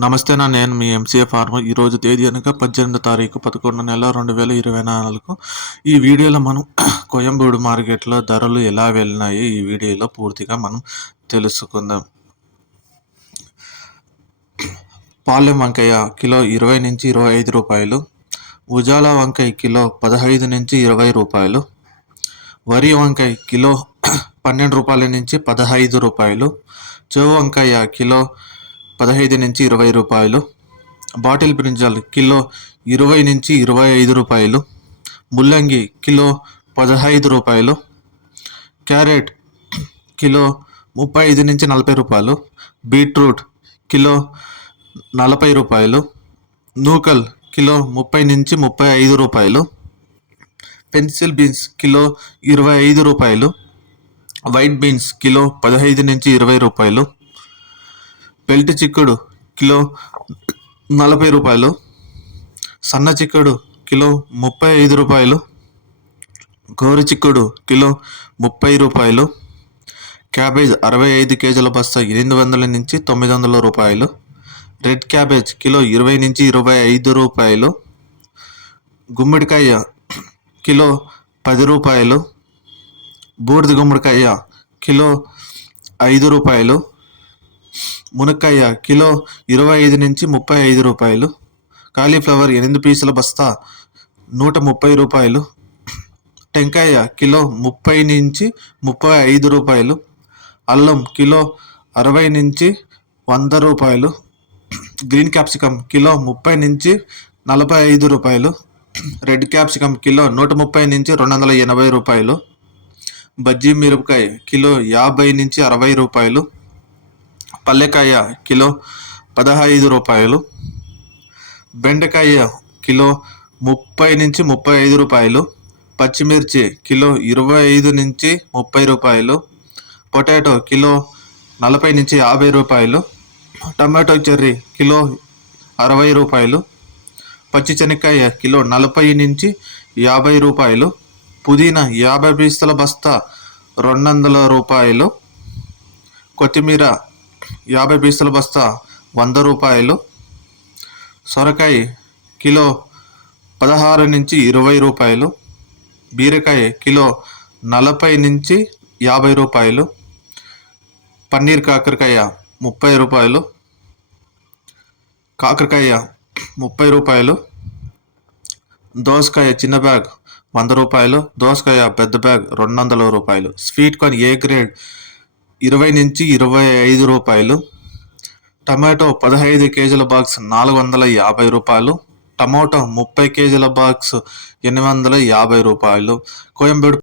నమస్తే నా నేను మీ ఎంసీఏ ఫార్మర్ ఈరోజు తేదీ అనగా పద్దెనిమిదో తారీఖు పదకొండు నెల రెండు వేల ఇరవై నాలుగు. ఈ వీడియోలో మనం కోయంబూడు మార్కెట్లో ధరలు ఎలా వెళ్ళినాయి ఈ వీడియోలో పూర్తిగా మనం తెలుసుకుందాం. పాలెం వంకాయ కిలో ఇరవై నుంచి ఇరవై ఐదు రూపాయలు. ఉజాల వంకాయ కిలో పదహైదు నుంచి ఇరవై రూపాయలు. వరి వంకాయ కిలో పన్నెండు రూపాయల నుంచి పదహైదు రూపాయలు. చెవు వంకాయ కిలో పదహైదు నుంచి ఇరవై రూపాయలు బాటిల్ బ్రింజాల్ కిలో ఇరవై నుంచి ఇరవై ఐదు రూపాయలు ముల్లంగి కిలో పదహైదు రూపాయలు క్యారెట్ కిలో ముప్పై ఐదు నుంచి నలభై రూపాయలు బీట్రూట్ కిలో నలభై రూపాయలు నూకల్ కిలో ముప్పై నుంచి ముప్పై ఐదు రూపాయలు పెన్సిల్ బీన్స్ కిలో ఇరవై ఐదు రూపాయలు వైట్ బీన్స్ కిలో పదహైదు నుంచి ఇరవై రూపాయలు బెల్ట్ చిక్కుడు కిలో నలభై రూపాయలు సన్న చిక్కుడు కిలో ముప్పై ఐదు రూపాయలు గోరు చిక్కుడు కిలో ముప్పై రూపాయలు క్యాబేజ్ అరవై ఐదు కేజీల బస్తా ఎనిమిది వందల నుంచి తొమ్మిది వందల రూపాయలు రెడ్ క్యాబేజ్ కిలో ఇరవై నుంచి ఇరవై ఐదు రూపాయలు గుమ్మడికాయ కిలో పది రూపాయలు బూడిద గుమ్మడికాయ కిలో ఐదు రూపాయలు మునక్కాయ కిలో ఇరవై ఐదు నుంచి ముప్పై ఐదు రూపాయలు. కాలీఫ్లవర్ ఎనిమిది పీసుల బస్తా నూట ముప్పై రూపాయలు. టెంకాయ కిలో ముప్పై నుంచి ముప్పై ఐదు రూపాయలు. అల్లం కిలో అరవై నుంచి వంద రూపాయలు. గ్రీన్ క్యాప్సికమ్ కిలో ముప్పై నుంచి నలభై ఐదు రూపాయలు. రెడ్ క్యాప్సికమ్ కిలో నూట ముప్పై నుంచి రెండు వందల ఎనభై రూపాయలు. బజ్జీ మిరపకాయ కిలో యాభై నుంచి అరవై రూపాయలు. పల్లెకాయ కిలో పదహైదు రూపాయలు బెండకాయ కిలో ముప్పై నుంచి ముప్పై ఐదు రూపాయలు పచ్చిమిర్చి కిలో ఇరవై ఐదు నుంచి ముప్పై రూపాయలు పొటాటో కిలో నలభై నుంచి యాభై రూపాయలు టమాటో చెర్రీ కిలో అరవై రూపాయలు పచ్చి శనక్కాయ కిలో నలభై నుంచి యాభై రూపాయలు పుదీనా యాభై పీసుల బస్తా రెండు వందల రూపాయలు కొత్తిమీర యాభై పీసుల బస్తా వంద రూపాయలు. సొరకాయ కిలో పదహారు నుంచి ఇరవై రూపాయలు. బీరకాయ కిలో నలభై నుంచి యాభై రూపాయలు. పన్నీర్ కాకరకాయ ముప్పై రూపాయలు. కాకరకాయ ముప్పై రూపాయలు. దోసకాయ చిన్న బ్యాగ్ వంద రూపాయలు. దోసకాయ పెద్ద బ్యాగ్ రెండు వందల రూపాయలు. స్వీట్ కార్న్ ఏ గ్రేడ్ ఇరవై నుంచి ఇరవై ఐదు రూపాయలు. టమాటో పదహైదు కేజీల బాక్స్ నాలుగు వందల యాభై రూపాయలు. టమాటో ముప్పై కేజీల బాక్స్ ఎనిమిది వందల యాభై రూపాయలు. కోయంబేడు